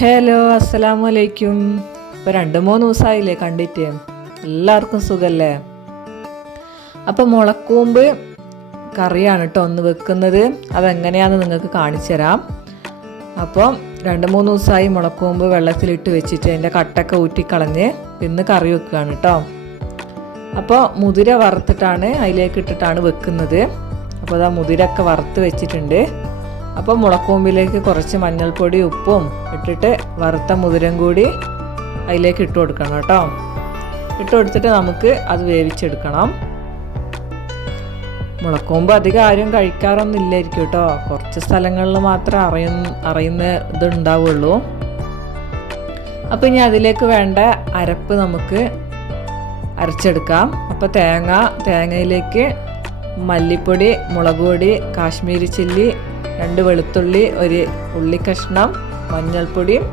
Hello, അസ്സലാമു അലൈക്കും. ഇപ്പോൾ 2-3 ദിവസമായില്ലേ കണ്ടിട്ട്. എല്ലാവർക്കും സുഖമല്ലേ? അപ്പോൾ മുളക്കൂമ്പ് കറിയാണ് കേട്ടോ ഒന്ന് വെക്കുന്നത്. അതെങ്ങനെയാണെന്ന് നിങ്ങൾക്ക് കാണിച്ചു തരാം. അപ്പോൾ 2-3 ദിവസമായി മുളക്കൂമ്പ് വെള്ളത്തിലിട്ട് വെച്ചിട്ട് അതിൻ്റെ കട്ടൊക്കെ ഊറ്റിക്കളഞ്ഞ് ഇന്ന് കറി വെക്കുകയാണ് കേട്ടോ. അപ്പോൾ മുതിര വറുത്തിട്ടാണ് അതിലേക്ക് ഇട്ടിട്ടാണ് വെക്കുന്നത്. അപ്പോൾ അതാ മുതിരൊക്കെ വറുത്ത് വെച്ചിട്ടുണ്ട്. അപ്പോൾ മുളക്കൂമ്പിലേക്ക് കുറച്ച് മഞ്ഞൾപ്പൊടി ഉപ്പും ഇട്ടിട്ട് വറുത്ത മുതിരം കൂടി അതിലേക്ക് ഇട്ട് കൊടുക്കണം കേട്ടോ. ഇട്ട് കൊടുത്തിട്ട് നമുക്ക് അത് വേവിച്ചെടുക്കണം. മുളക്കൂമ്പ് അധികം ആരും കഴിക്കാറൊന്നും ഇല്ലായിരിക്കും കേട്ടോ. കുറച്ച് സ്ഥലങ്ങളിൽ മാത്രമേ അറിയുന്ന ഇതുണ്ടാവുള്ളൂ. അപ്പോൾ ഇനി അതിലേക്ക് വേണ്ട അരപ്പ് നമുക്ക് അരച്ചെടുക്കാം. അപ്പോൾ തേങ്ങയിലേക്ക് മല്ലിപ്പൊടി, മുളക് പൊടി, കാശ്മീരി ചില്ലി, 2 വെളുത്തുള്ളി, 1 ഉള്ളിക്കഷ്ണം, മഞ്ഞൾപ്പൊടിയും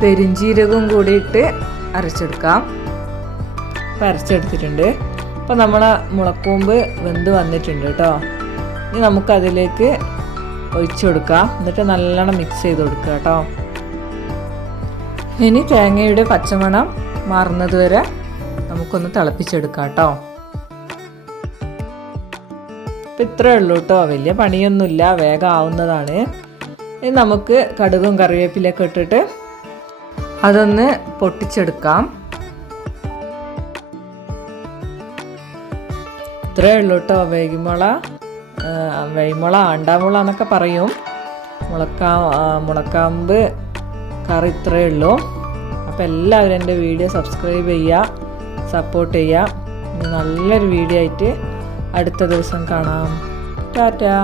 പെരിഞ്ചീരകവും കൂടിയിട്ട് അരച്ചെടുക്കാം. അപ്പോൾ അരച്ചെടുത്തിട്ടുണ്ട്. അപ്പോൾ നമ്മളെ മുളക്കൂമ്പ് വെന്ത് വന്നിട്ടുണ്ട് കേട്ടോ. ഇനി നമുക്കതിലേക്ക് ഒഴിച്ചു കൊടുക്കാം. എന്നിട്ട് നല്ലോണം മിക്സ് ചെയ്ത് കൊടുക്കുക കേട്ടോ. ഇനി തേങ്ങയുടെ പച്ചമണം മാറുന്നത് വരെ നമുക്കൊന്ന് തിളപ്പിച്ചെടുക്കാം കേട്ടോ. അപ്പം ഇത്രയേ ഉള്ളൂ കേട്ടോ. വലിയ പണിയൊന്നുമില്ല, വേഗം ആവുന്നതാണ്. ഇനി നമുക്ക് കടുകും കറിവേപ്പിലൊക്കെ ഇട്ടിട്ട് അതൊന്ന് പൊട്ടിച്ചെടുക്കാം. ഇത്രയേ ഉള്ളൂ കേട്ടോ. വഴിമുള, ആണ്ടാമുള എന്നൊക്കെ പറയും. മുളക്കാമ്പ് കറി ഇത്രയേ ഉള്ളൂ. അപ്പോൾ എല്ലാവരും എൻ്റെ വീഡിയോ സബ്സ്ക്രൈബ് ചെയ്യുക, സപ്പോർട്ട് ചെയ്യുക. നല്ലൊരു വീഡിയോ ആയിട്ട് അടുത്ത ദിവസം കാണാം. ടാറ്റാ.